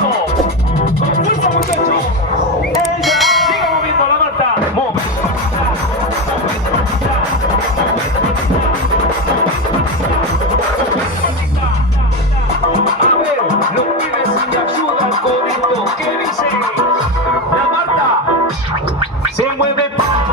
Con fuerza, muchachos. Ella sigue moviendo la Marta. Mueve. A ver, los pibes me ayudan con esto. ¿Qué dice? La Marta se mueve para.